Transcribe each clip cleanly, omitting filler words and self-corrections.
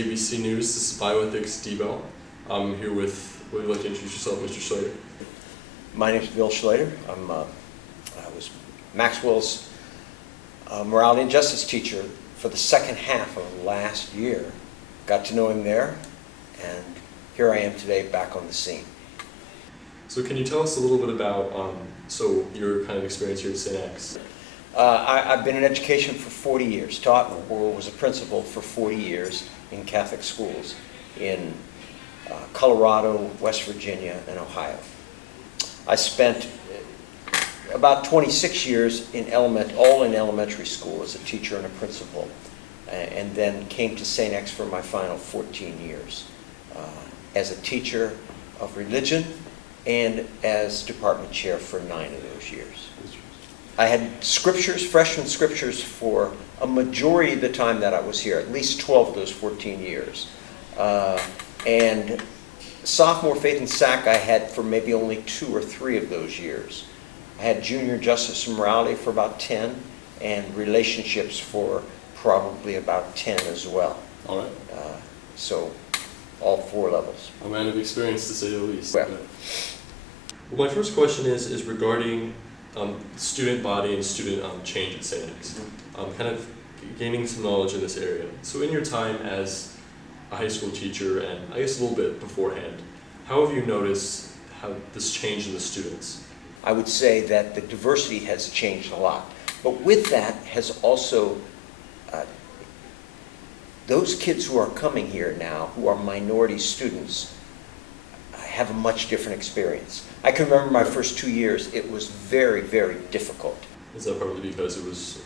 ABC News. This is Bioethics D-Bell. I'm here with, would you like to introduce yourself, Mr. Schlater? My name is Bill Schlater. I was Maxwell's morality and justice teacher for the second half of last year. Got to know him there, and here I am today back on the scene. So can you tell us a little bit about your kind of experience here at St. X? I've been in education for 40 years, taught or was a principal for 40 years in Catholic schools in Colorado, West Virginia, and Ohio. I spent about 26 years all in elementary school as a teacher and a principal, and then came to St. X for my final 14 years as a teacher of religion and as department chair for 9 of those years. I had freshman scriptures for a majority of the time that I was here, at least 12 of those 14 years. And sophomore faith and sac I had for maybe only 2 or 3 of those years. I had junior justice and morality for about 10, and relationships for probably about 10 as well. All right. So all 4 levels. A man of experience, to say the least. Well, my first question is regarding student body and student change at St. X. Kind of gaining some knowledge in this area. So in your time as a high school teacher, and I guess a little bit beforehand, how have you noticed how this changed in the students? I would say that the diversity has changed a lot. But with that has also, those kids who are coming here now, who are minority students, have a much different experience. I can remember my first 2 years, it was very, very difficult. Is that probably because it was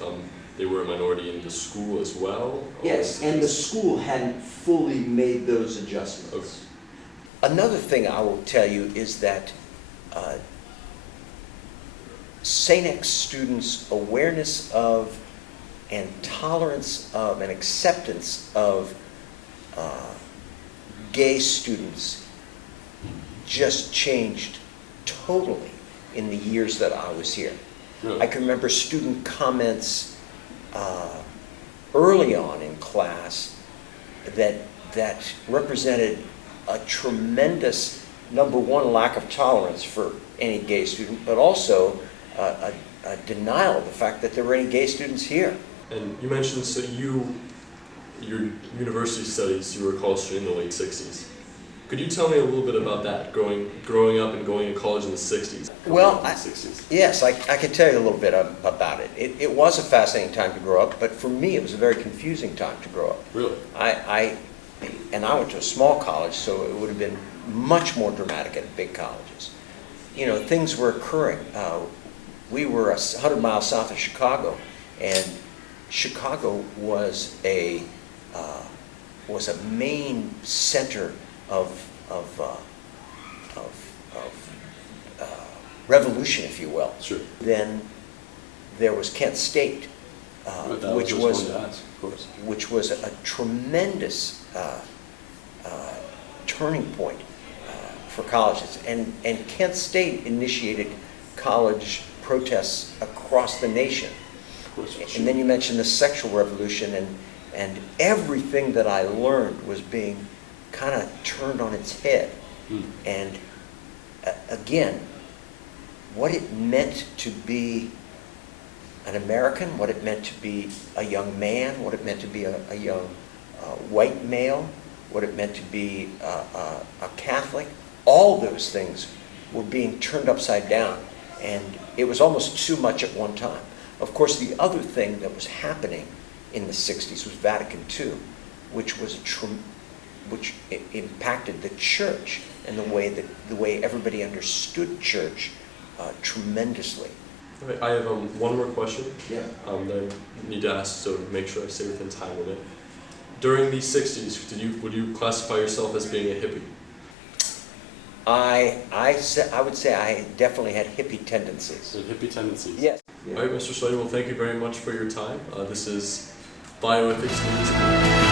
they were a minority in the school as well? Yes, and the school hadn't fully made those adjustments. Okay. Another thing I will tell you is that St. X students' awareness of and tolerance of and acceptance of gay students just changed totally in the years that I was here. Really? I can remember student comments early on in class that represented a tremendous, number one, lack of tolerance for any gay student, but also a denial of the fact that there were any gay students here. And you mentioned, your university studies, you were a college student in the late 60s. Could you tell me a little bit about that, growing up and going to college in the 60s? Well, yes, I can tell you a little bit about it. It was a fascinating time to grow up, but for me it was a very confusing time to grow up. Really? I went to a small college, so it would have been much more dramatic at big colleges. You know, things were occurring. We were 100 miles south of Chicago, and Chicago was a main center of revolution, if you will. Sure. Then there was Kent State, which was a tremendous turning point for colleges, and Kent State initiated college protests across the nation. And then you mentioned the sexual revolution, and everything that I learned was being kind of turned on its head. And again, what it meant to be an American, what it meant to be a young man, what it meant to be a young white male, what it meant to be a Catholic, all those things were being turned upside down. And it was almost too much at one time. Of course, the other thing that was happening in the 60s was Vatican II, which impacted the church and the way everybody understood church tremendously. Okay, I have one more question. Yeah. That I need to ask, so make sure I stay within time limit. During the 60s, would you classify yourself as being a hippie? I would say I definitely had hippie tendencies. So hippie tendencies? Yes. All right, Mr. Schlater, well, thank you very much for your time. This is Bioethics News.